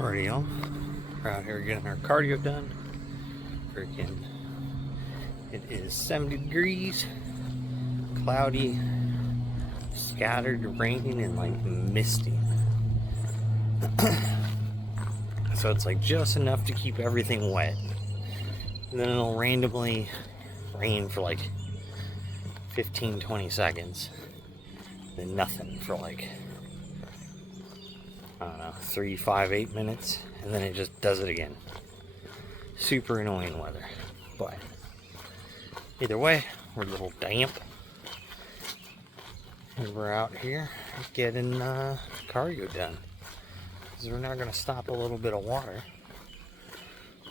Alrighty, y'all. We're out here getting our cardio done. Freaking, it is 70 degrees, cloudy, scattered, raining, and like misty. So it's like just enough to keep everything wet. And then it'll randomly rain for like 15-20 seconds. Then nothing for like, I don't know, 3, 5, 8 minutes. And then it just does it again. Super annoying weather. But either way, we're a little damp. And we're out here getting cardio done. Because we're not going to stop a little bit of water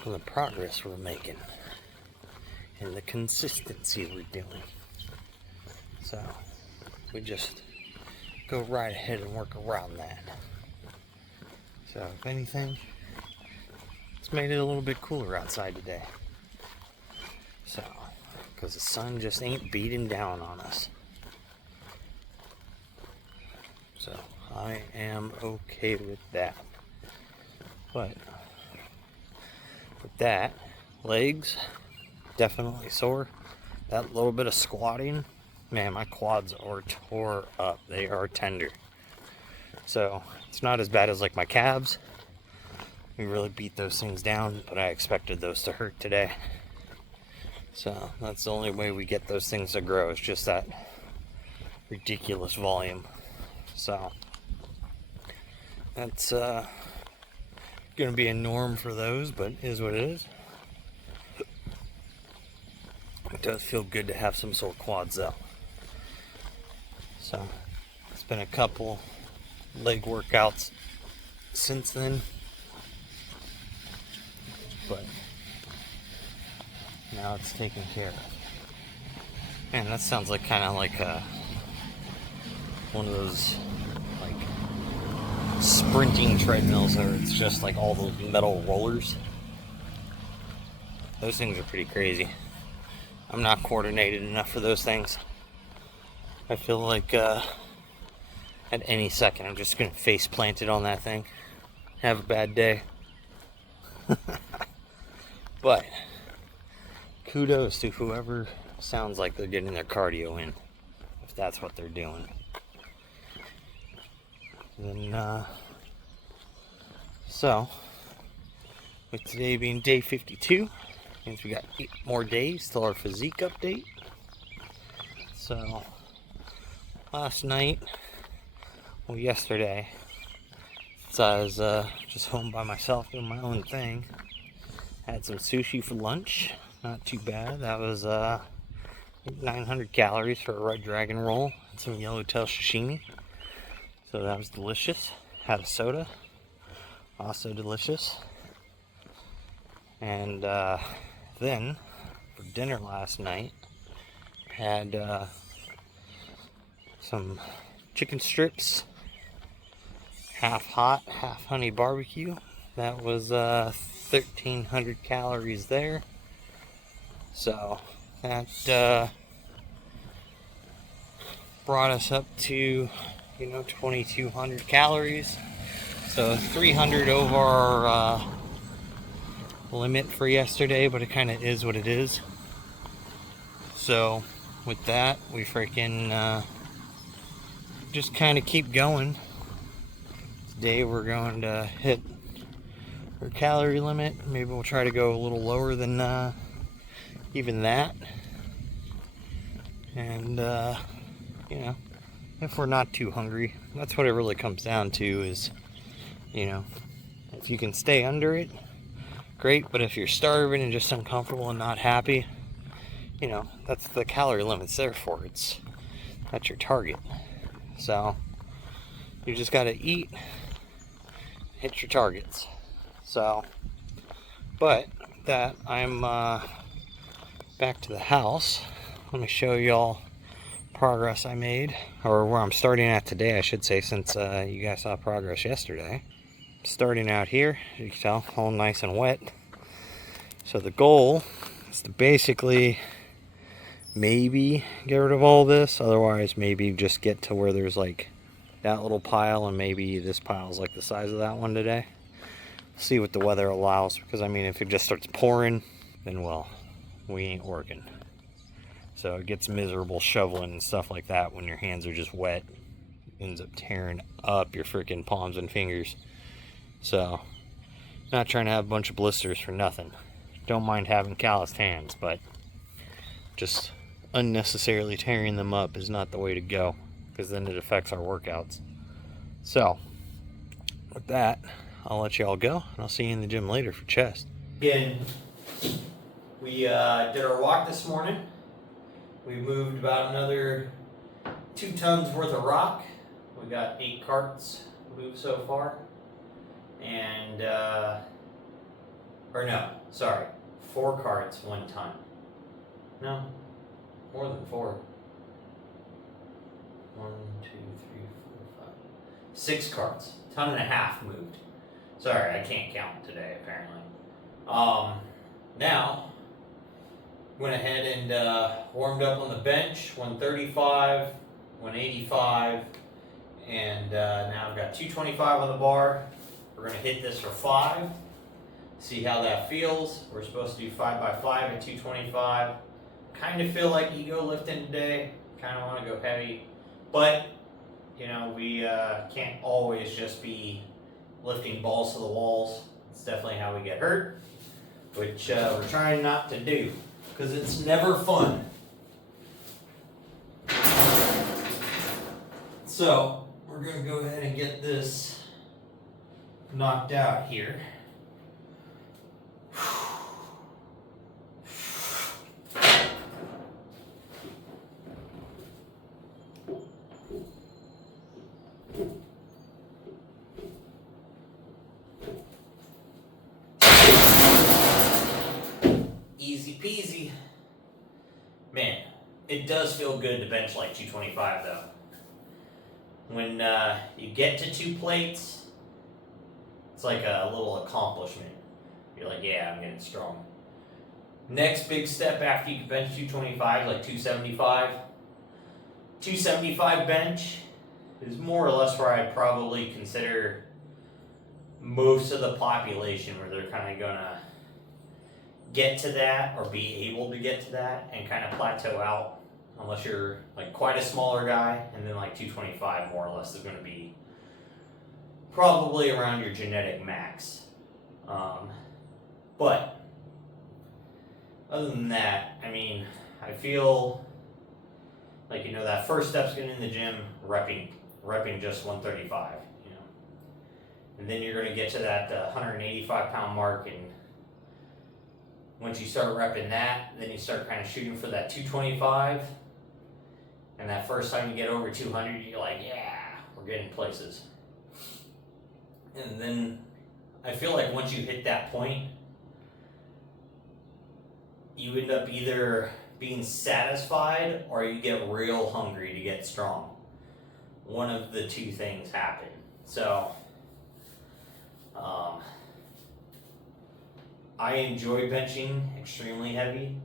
from the progress we're making. And the consistency we're doing. So, we just go right ahead and work around that. So, if anything, it's made it a little bit cooler outside today. So, because the sun just ain't beating down on us. So, I am okay with that. But, with that, legs definitely sore. That little bit of squatting, man, my quads are tore up. They are tender. So, it's not as bad as like my calves. We really beat those things down, but I expected those to hurt today. So, that's the only way we get those things to grow, is just that ridiculous volume. So, that's gonna be a norm for those, but is what it is. It does feel good to have some sore quads though. So, it's been a couple leg workouts since then, but now it's taken care of. Man, that sounds like kind of like one of those like sprinting treadmills where it's just like all those metal rollers. Those things are pretty crazy. I'm not coordinated enough for those things. I feel like at any second I'm just gonna face plant it on that thing. Have a bad day. But kudos to whoever sounds like they're getting their cardio in, if that's what they're doing. Then so with today being day 52, means we got 8 more days till our physique update. So last night, well, yesterday, so I was just home by myself doing my own thing. Had some sushi for lunch, not too bad. That was 900 calories for a red dragon roll and some yellowtail sashimi. So that was delicious. Had a soda, also delicious. And then for dinner last night, had some chicken strips, half hot, half honey barbecue. That was 1,300 calories there. So that brought us up to 2,200 calories. So 300 over our limit for yesterday, but it kind of is what it is. So with that, we freaking just kind of keep going. Today we're going to hit our calorie limit. Maybe we'll try to go a little lower than even that. And if we're not too hungry, that's what it really comes down to, is if you can stay under it, great. But if you're starving and just uncomfortable and not happy, that's the calorie limit's there for. That's your target. So you just got to eat, hit your targets. So, but that, I'm back to the house. Let me show y'all progress I made, or where I'm starting at today, I should say, since you guys saw progress yesterday. Starting out here, you can tell, all nice and wet. So the goal is to basically maybe get rid of all this, otherwise maybe just get to where there's like that little pile, and maybe this pile is like the size of that one today. see what the weather allows, because I mean, if it just starts pouring, then well, we ain't working. So it gets miserable shoveling and stuff like that when your hands are just wet. It ends up tearing up your freaking palms and fingers. So, not trying to have a bunch of blisters for nothing. Don't mind having calloused hands, but just unnecessarily tearing them up is not the way to go, because then it affects our workouts. So, with that, I'll let you all go, and I'll see you in the gym later for chest. Again, we did our walk this morning. We moved about another 2 tons worth of rock. We got 8 carts moved so far. And, or no, sorry, 4 carts, 1 ton. No, more than 4. 1, 2, 3, 4, 5. 6 carts, 1.5 tons moved. Sorry, I can't count today apparently. Now, went ahead and warmed up on the bench, 135, 185, and now I've got 225 on the bar. We're going to hit this for 5, see how that feels. We're supposed to do 5 by 5 at 225. Kind of feel like ego lifting today, kind of want to go heavy, but you know, we can't always just be lifting balls to the walls. It's definitely how we get hurt, which we're trying not to do, because it's never fun. So we're going to go ahead and get this knocked out here. Easy peasy. Man, it does feel good to bench like 225 though. When you get to 2 plates, it's like a little accomplishment. You're like, yeah, I'm getting strong. Next big step after you can bench 225 is like 275. 275 bench is more or less where I'd probably consider most of the population, where they're kind of gonna get to that or be able to get to that and kind of plateau out, unless you're like quite a smaller guy, and then like 225 more or less is going to be probably around your genetic max. But other than that, I mean, I feel like, you know, that first step's getting in the gym, repping just 135, you know, and then you're going to get to that 185 pound mark, and once you start repping that, then you start kind of shooting for that 225. And that first time you get over 200, you're like, yeah, we're getting places. And then I feel like once you hit that point, you end up either being satisfied or you get real hungry to get strong. One of the 2 things happen. So, I enjoy benching extremely heavy.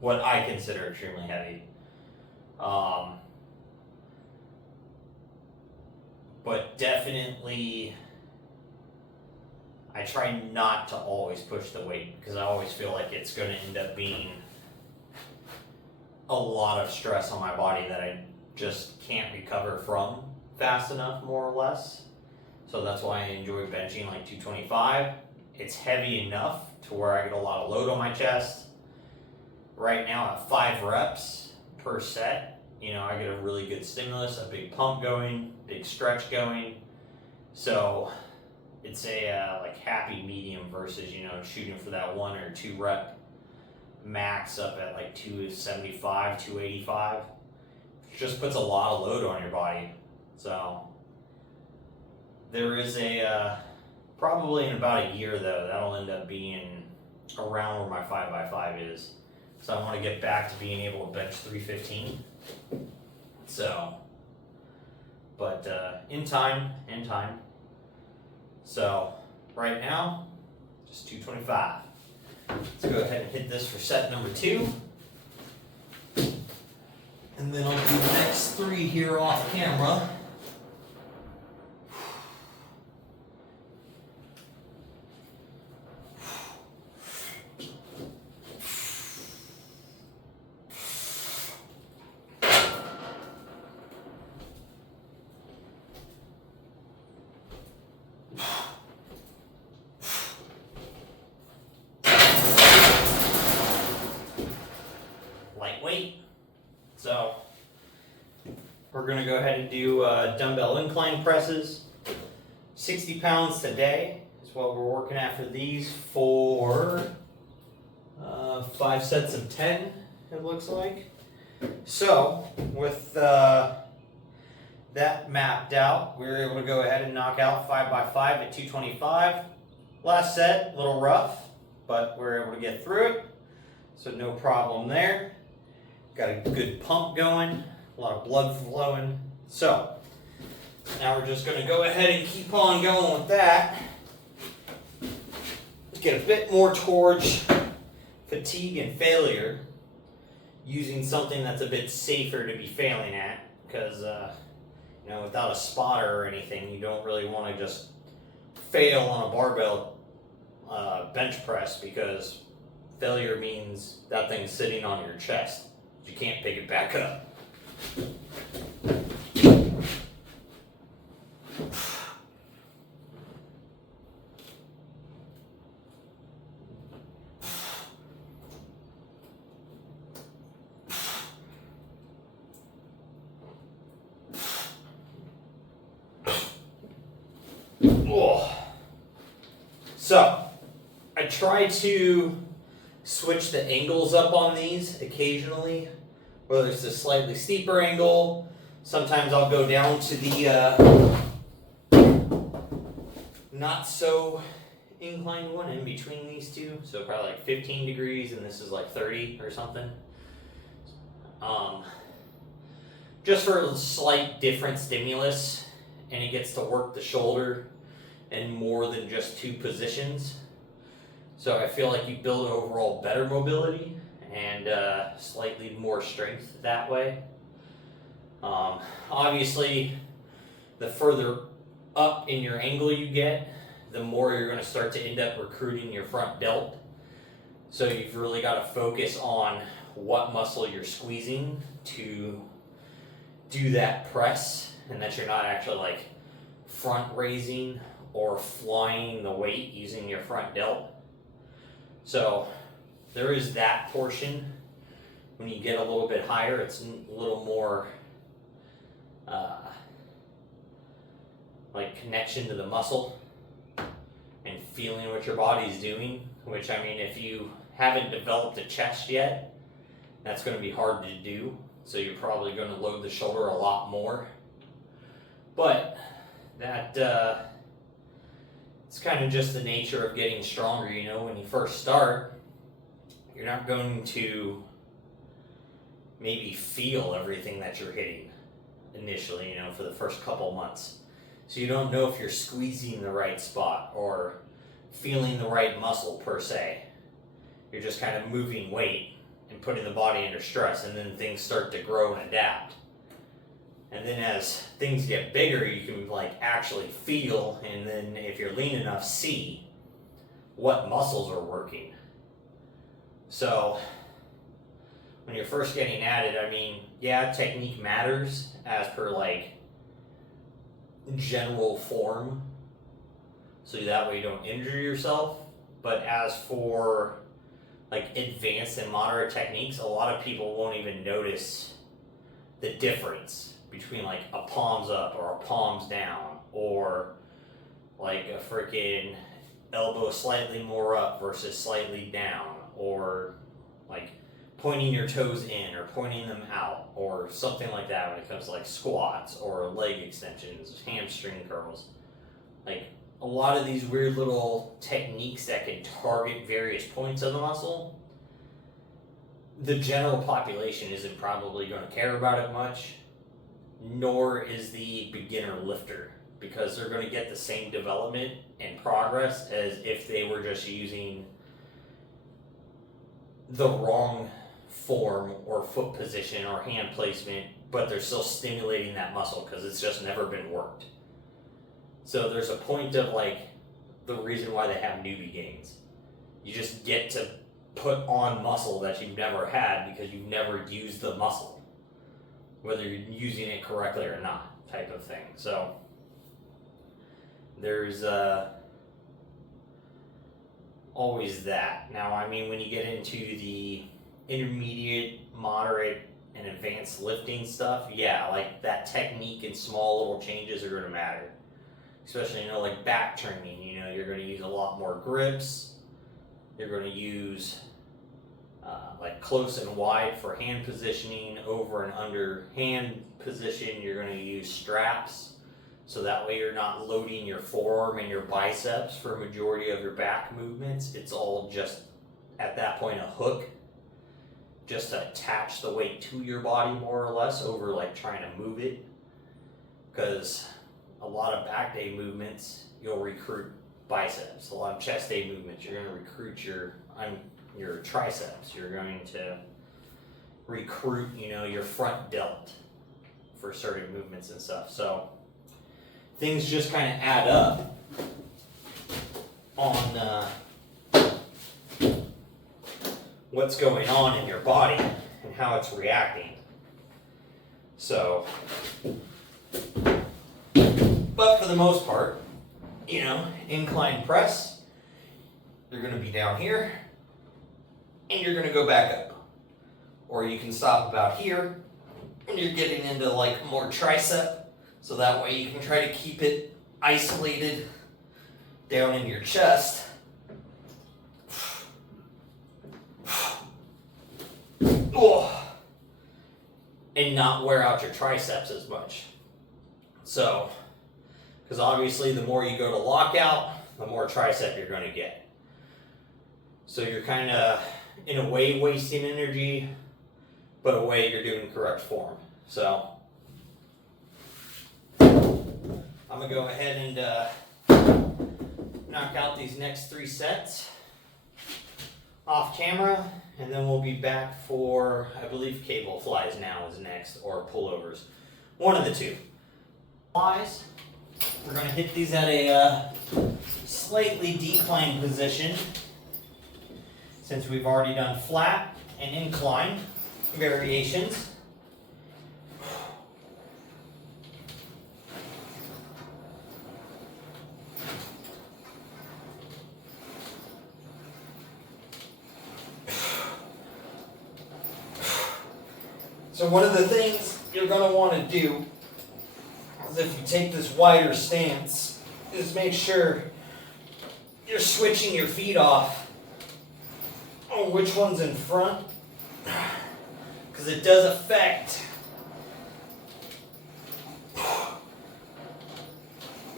What I consider extremely heavy. But definitely, I try not to always push the weight, because I always feel like it's going to end up being a lot of stress on my body that I just can't recover from fast enough, more or less. So that's why I enjoy benching like 225. It's heavy enough to where I get a lot of load on my chest. Right now at 5 reps per set, you know, I get a really good stimulus, a big pump going, big stretch going. So it's a like happy medium versus, you know, shooting for that 1 or 2 rep max up at like 275, 285. It just puts a lot of load on your body. So there is a, probably in about a year though, that'll end up being around where my 5 by 5 is. So I want to get back to being able to bench 315. So, but in time. So right now, just 225. Let's go ahead and hit this for set number 2. And then I'll do the next 3 here off camera. to go ahead and do dumbbell incline presses. 60 pounds today is what we're working at for these for 5 sets of 10, it looks like. So, with that mapped out, we were able to go ahead and knock out 5x5 at 225. Last set, a little rough, but we were able to get through it, so no problem there. Got a good pump going, a lot of blood flowing. So, now we're just going to go ahead and keep on going with that. Get a bit more towards fatigue and failure, using something that's a bit safer to be failing at, because you know, without a spotter or anything, you don't really want to just fail on a barbell bench press, because failure means that thing's sitting on your chest. You can't pick it back up. So, I try to switch the angles up on these occasionally, whether it's a slightly steeper angle. Sometimes I'll go down to the not so inclined one in between these two, so probably like 15 degrees, and this is like 30 or something. Just for a slight different stimulus, and it gets to work the shoulder in more than just two positions. So I feel like you build overall better mobility and slightly more strength that way. Obviously, the further up in your angle you get, the more you're going to start to end up recruiting your front delt. So you've really got to focus on what muscle you're squeezing to do that press, and that you're not actually like front raising or flying the weight using your front delt. So there is that portion. When you get a little bit higher, it's a little more like connection to the muscle and feeling what your body's doing, which, I mean, if you haven't developed a chest yet, that's going to be hard to do. So you're probably going to load the shoulder a lot more. But that it's kind of just the nature of getting stronger. You know, when you first start, you're not going to maybe feel everything that you're hitting initially, you know, for the first couple months. So you don't know if you're squeezing the right spot or feeling the right muscle per se. You're just kind of moving weight and putting the body under stress, and then things start to grow and adapt. And then as things get bigger, you can like actually feel, and then if you're lean enough, see what muscles are working. So when you're first getting at it, I mean, yeah, technique matters as per like general form, so that way you don't injure yourself. But as for like advanced and moderate techniques, a lot of people won't even notice the difference between like a palms up or a palms down, or like a freaking elbow slightly more up versus slightly down, or like pointing your toes in or pointing them out, or something like that when it comes to like squats or leg extensions, hamstring curls. Like a lot of these weird little techniques that can target various points of the muscle, the general population isn't probably going to care about it much, nor is the beginner lifter, because they're going to get the same development and progress as if they were just using the wrong form or foot position or hand placement, but they're still stimulating that muscle because it's just never been worked. So there's a point of like the reason why they have newbie gains. You just get to put on muscle that you've never had because you've never used the muscle, whether you're using it correctly or not, type of thing. So there's always that. Now, I mean, when you get into the intermediate, moderate, and advanced lifting stuff, yeah, like that technique and small little changes are going to matter. Especially, you know, like back training, you know, you're going to use a lot more grips. You're going to use like close and wide for hand positioning, over and under hand position. You're going to use straps. So that way you're not loading your forearm and your biceps for a majority of your back movements. It's all just, at that point, a hook. Just to attach the weight to your body more or less over like trying to move it. Because a lot of back day movements, you'll recruit biceps. A lot of chest day movements, you're going to recruit your triceps. You're going to recruit, you know, your front delt for certain movements and stuff. So things just kind of add up on what's going on in your body and how it's reacting. So, but for the most part, you know, incline press, you're going to be down here and you're going to go back up. Or you can stop about here and you're getting into like more tricep, so that way you can try to keep it isolated down in your chest. And not wear out your triceps as much. So, because obviously the more you go to lockout, the more tricep you're going to get. So you're kind of, in a way, wasting energy, but a way you're doing correct form. So, I'm going to go ahead and knock out these next 3 sets off camera, and then we'll be back for, I believe, cable flies now is next, or pullovers. One of the two. Flies, we're going to hit these at a slightly declined position, since we've already done flat and incline variations. So one of the things you're going to want to do is, if you take this wider stance, is make sure you're switching your feet off on which one's in front, because it does affect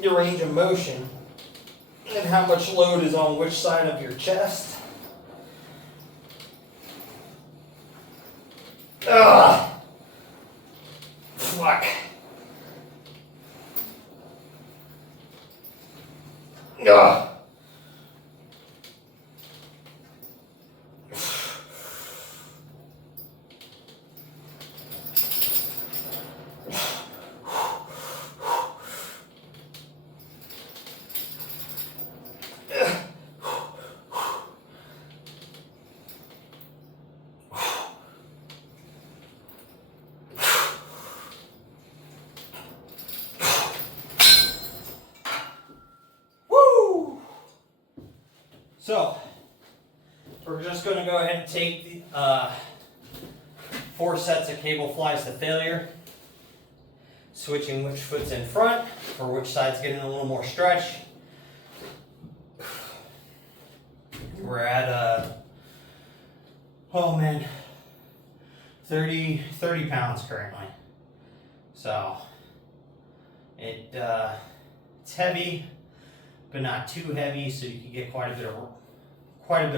your range of motion and how much load is on which side of your chest. Fuck. So, we're just going to go ahead and take the 4 sets of cable flies to failure, switching which foot's in front for which side's getting a little more stretch. We're at, 30 pounds currently. So, it's heavy, but not too heavy, so you can get quite a bit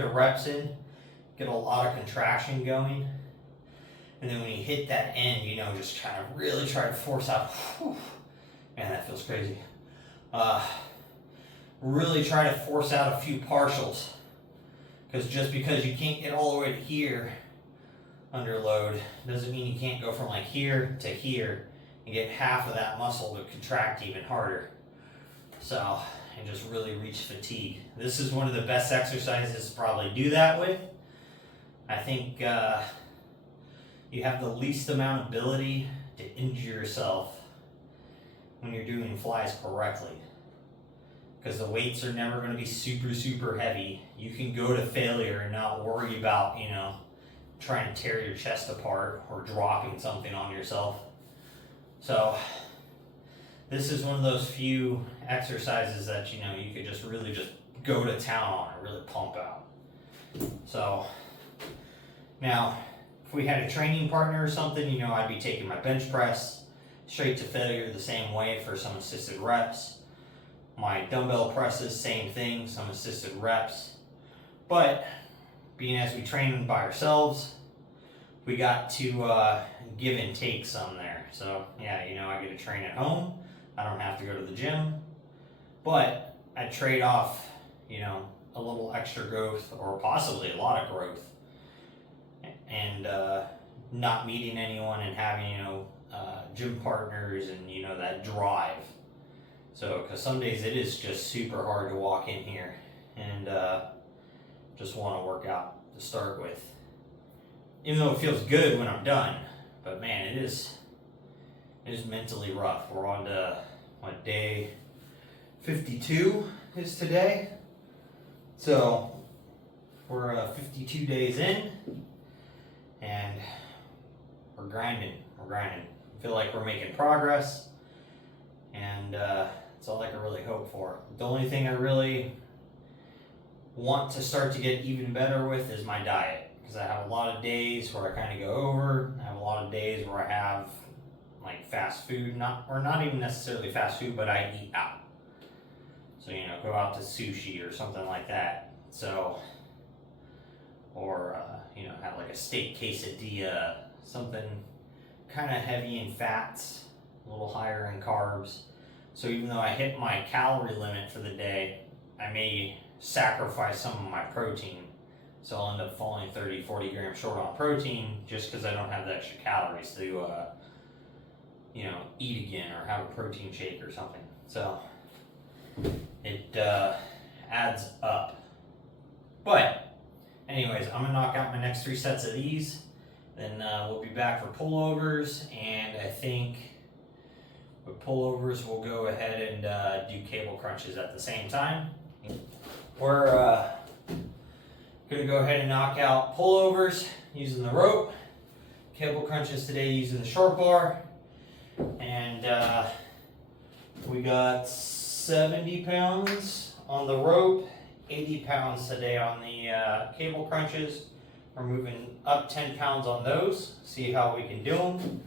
of reps in, get a lot of contraction going, and then when you hit that end, you know, just kind of really try to force out. Man, that feels crazy. Really try to force out a few partials, because just because you can't get all the way to here under load doesn't mean you can't go from like here to here and get half of that muscle to contract even harder. So, and just really reach fatigue. This is one of the best exercises to probably do that with. I think you have the least amount of ability to injure yourself when you're doing flies correctly, because the weights are never going to be super heavy. You can go to failure and not worry about, you know, trying to tear your chest apart or dropping something on yourself. So this is one of those few exercises that, you know, you could just really just go to town on and really pump out. So now, if we had a training partner or something, you know, I'd be taking my bench press straight to failure the same way for some assisted reps. My dumbbell presses, same thing, some assisted reps. But being as we train by ourselves, we got to give and take some there. So yeah, you know, I get to train at home. I don't have to go to the gym, but I trade off, you know, a little extra growth or possibly a lot of growth, and not meeting anyone and having, you know, gym partners and, you know, that drive. So, because some days it is just super hard to walk in here and just want to work out to start with. Even though it feels good when I'm done, but man, it is mentally rough. We're on to what, day 52 is today. So we're 52 days in, and we're grinding. I feel like we're making progress, and that's all I can really hope for. The only thing I really want to start to get even better with is my diet, because I have a lot of days where I kind of go over. I have a lot of days where I have like fast food, not even necessarily fast food, but I eat out. So, you know, go out to sushi or something like that. So, or you know, have like a steak quesadilla, something kind of heavy in fats, a little higher in carbs. So even though I hit my calorie limit for the day, I may sacrifice some of my protein. So I'll end up falling 30, 40 grams short on protein just because I don't have the extra calories to, you know, eat again or have a protein shake or something. So it adds up. But anyways, I'm gonna knock out my next 3 sets of these. Then we'll be back for pullovers, and I think with pullovers we'll go ahead and do cable crunches at the same time. We're gonna go ahead and knock out pullovers using the rope, cable crunches today using the short bar, and we got 70 pounds on the rope, 80 pounds today on the cable crunches. We're moving up 10 pounds on those, see how we can do them.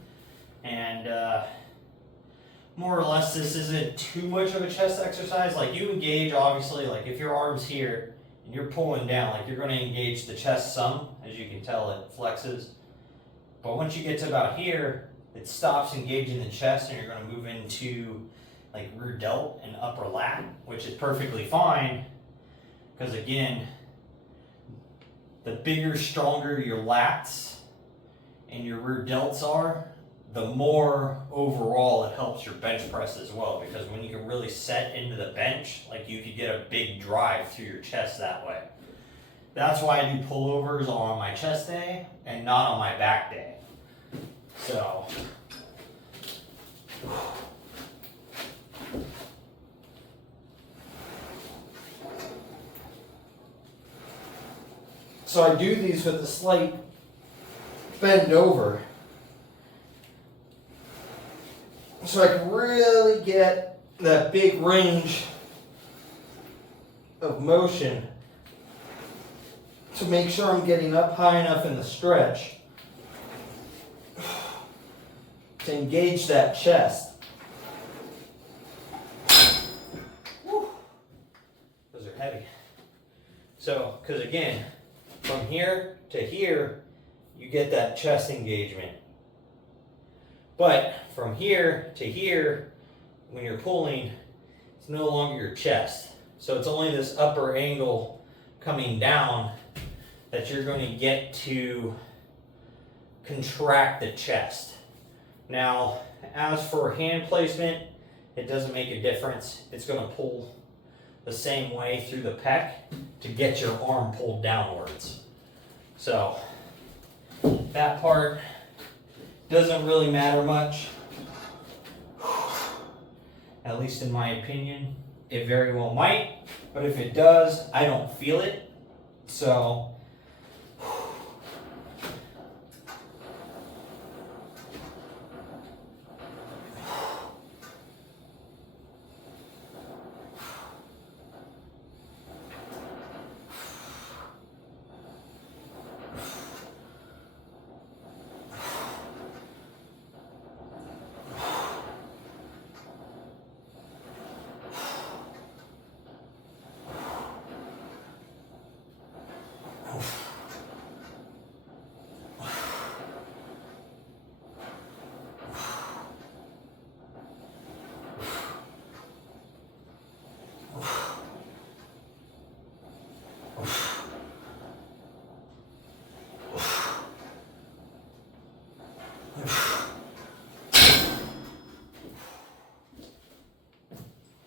And more or less, this isn't too much of a chest exercise. Like, you engage, obviously, like if your arm's here and you're pulling down, like you're gonna engage the chest some. As you can tell, it flexes. But once you get to about here, it stops engaging the chest, and you're gonna move into like rear delt and upper lat, which is perfectly fine. Because again, the bigger, stronger your lats and your rear delts are, the more overall it helps your bench press as well. Because when you can really set into the bench, like you could get a big drive through your chest that way. That's why I do pullovers on my chest day and not on my back day. So, I do these with a slight bend over, so I can really get that big range of motion to make sure I'm getting up high enough in the stretch to engage that chest. Woo. Those are heavy. So, because again, from here to here, you get that chest engagement. But from here to here, when you're pulling, it's no longer your chest. So it's only this upper angle coming down that you're going to get to contract the chest. Now, as for hand placement, it doesn't make a difference. It's going to pull the same way through the pec to get your arm pulled downwards. So that part doesn't really matter much, at least in my opinion. It very well might, but if it does, I don't feel it. So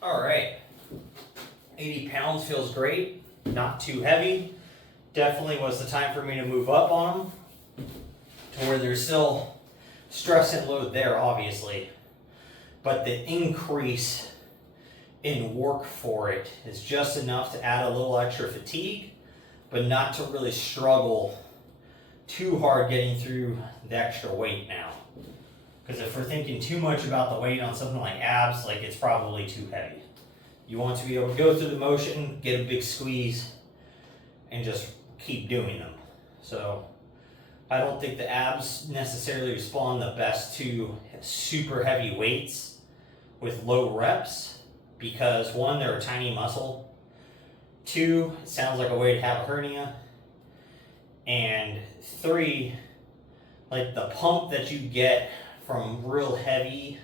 All right, 80 pounds feels great, not too heavy. Definitely was the time for me to move up on them to where there's still stress and load there, obviously, but the increase in work for it is just enough to add a little extra fatigue, but not to really struggle too hard getting through the extra weight now. Because if we're thinking too much about the weight on something like abs, like it's probably too heavy. You want to be able to go through the motion, get a big squeeze, and just keep doing them. So I don't think the abs necessarily respond the best to super heavy weights with low reps because one, they're a tiny muscle. Two, it sounds like a way to have a hernia. And three, like the pump that you get from real heavy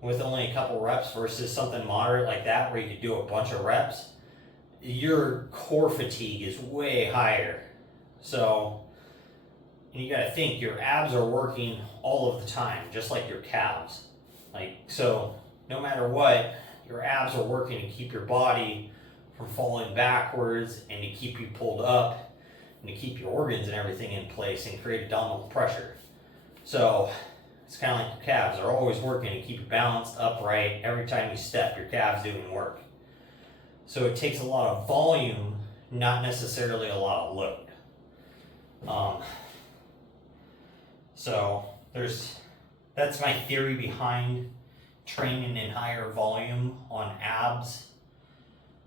with only a couple reps versus something moderate like that where you could do a bunch of reps, your core fatigue is way higher. So you got to think your abs are working all of the time, just like your calves. Like, so no matter what, your abs are working to keep your body from falling backwards and to keep you pulled up and to keep your organs and everything in place and create abdominal pressure. So it's kind of like your calves are always working to keep you balanced, upright. Every time you step, your calves doing work. So it takes a lot of volume, not necessarily a lot of load. So that's my theory behind training in higher volume on abs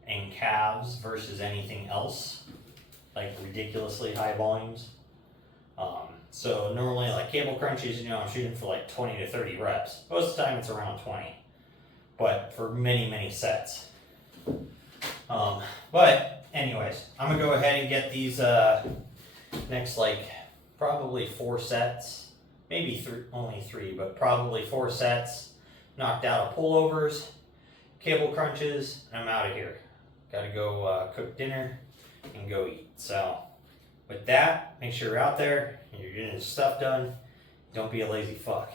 and calves versus anything else, like ridiculously high volumes. So normally like cable crunches, I'm shooting for like 20 to 30 reps. Most of the time it's around 20, but for many, many sets. But anyways, I'm gonna go ahead and get these next like probably 4 sets, maybe only 3, but probably 4 sets knocked out of pullovers, cable crunches, and I'm out of here. Gotta go cook dinner and go eat. So with that, make sure you're out there and you're getting your stuff done. Don't be a lazy fuck.